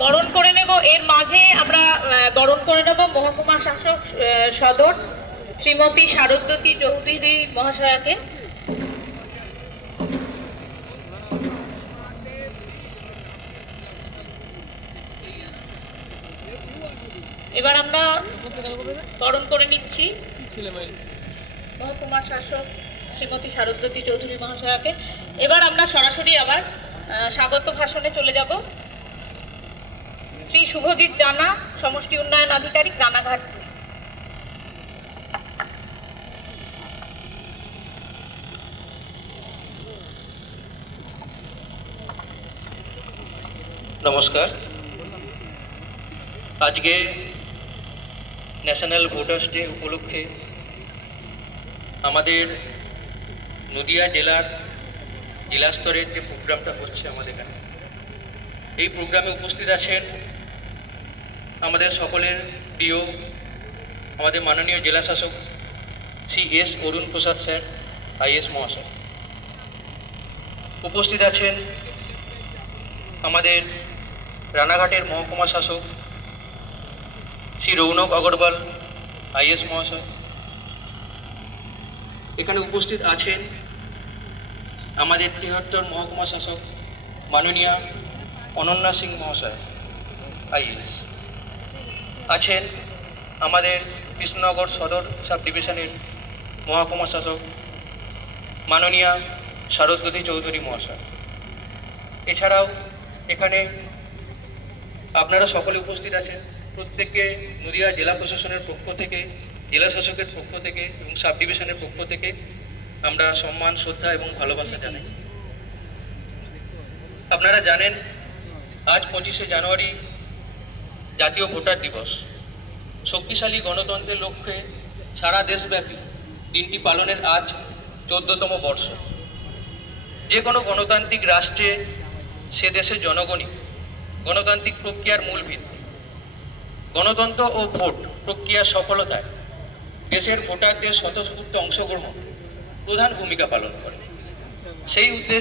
বরণ করে নেব। এর মাঝে আমরা বরণ করে নেব মহকুমা শাসক সদর শ্রীমতী শারদ্বতী চৌধুরী মহাশয়াকে। এবার আমরা বরণ করে নিচ্ছি মহকুমা শাসক শ্রীমতী শারদ্বতী চৌধুরী মহাশয়াকে। এবার আমরা সরাসরি আবার স্বাগত ভাষণে চলে যাব। শ্রী শুভজিৎ জানা, সমষ্টি উন্নয়ন আধিকারিক, রানাঘাট। নমস্কার। আজকে ন্যাশনাল ভোটার্স ডে উপলক্ষে আমাদের নদিয়া জেলার জেলা স্তরের যে প্রোগ্রামটা হচ্ছে আমাদের এখানে, এই প্রোগ্রামে উপস্থিত আছেন আমাদের সকলের প্রিয় আমাদের মাননীয় জেলা শাসক Shri S Arun Prasad sir, is মহাশয়। উপস্থিত আছেন আমাদের রানাঘাটের মহকুমা শাসক শ্রী রৌনক আগরওয়াল, আইএস মহাশয়। এখানে উপস্থিত আছেন আমাদের বৃহত্তর মহকুমা শাসক মাননীয়া অনন্যা সিং মহাশয়, আইএস। আছেন আমাদের কৃষ্ণনগর সদর সাব ডিভিশনের মহকুমা শাসক মাননীয়া শারদ্বতী চৌধুরী মহাশয়। এছাড়াও এখানে আপনারা সকলে উপস্থিত আছেন। প্রত্যেককে নদিয়া জেলা প্রশাসনের পক্ষ থেকে, জেলা শাসকের পক্ষ থেকে এবং সাব ডিভিশনের পক্ষ থেকে আমরা সম্মান, শ্রদ্ধা এবং ভালোবাসা জানাই। আপনারা জানেন আজ 25শে জানুয়ারি জাতীয় ভোটার দিবস। শক্তিশালী গণতন্ত্রের লক্ষ্যে সারা দেশব্যাপী দিনটি পালনের আজ 14তম বর্ষ। যে কোনো গণতান্ত্রিক রাষ্ট্রে সে দেশের জনগণই গণতান্ত্রিক প্রক্রিয়ার মূল ভিত্তি। গণতন্ত্র ও ভোট প্রক্রিয়ার সফলতায় দেশের ভোটারদের স্বতঃস্ফূর্ত অংশগ্রহণ প্রধান ভূমিকা পালন করে। সেই উদ্দেশ্যে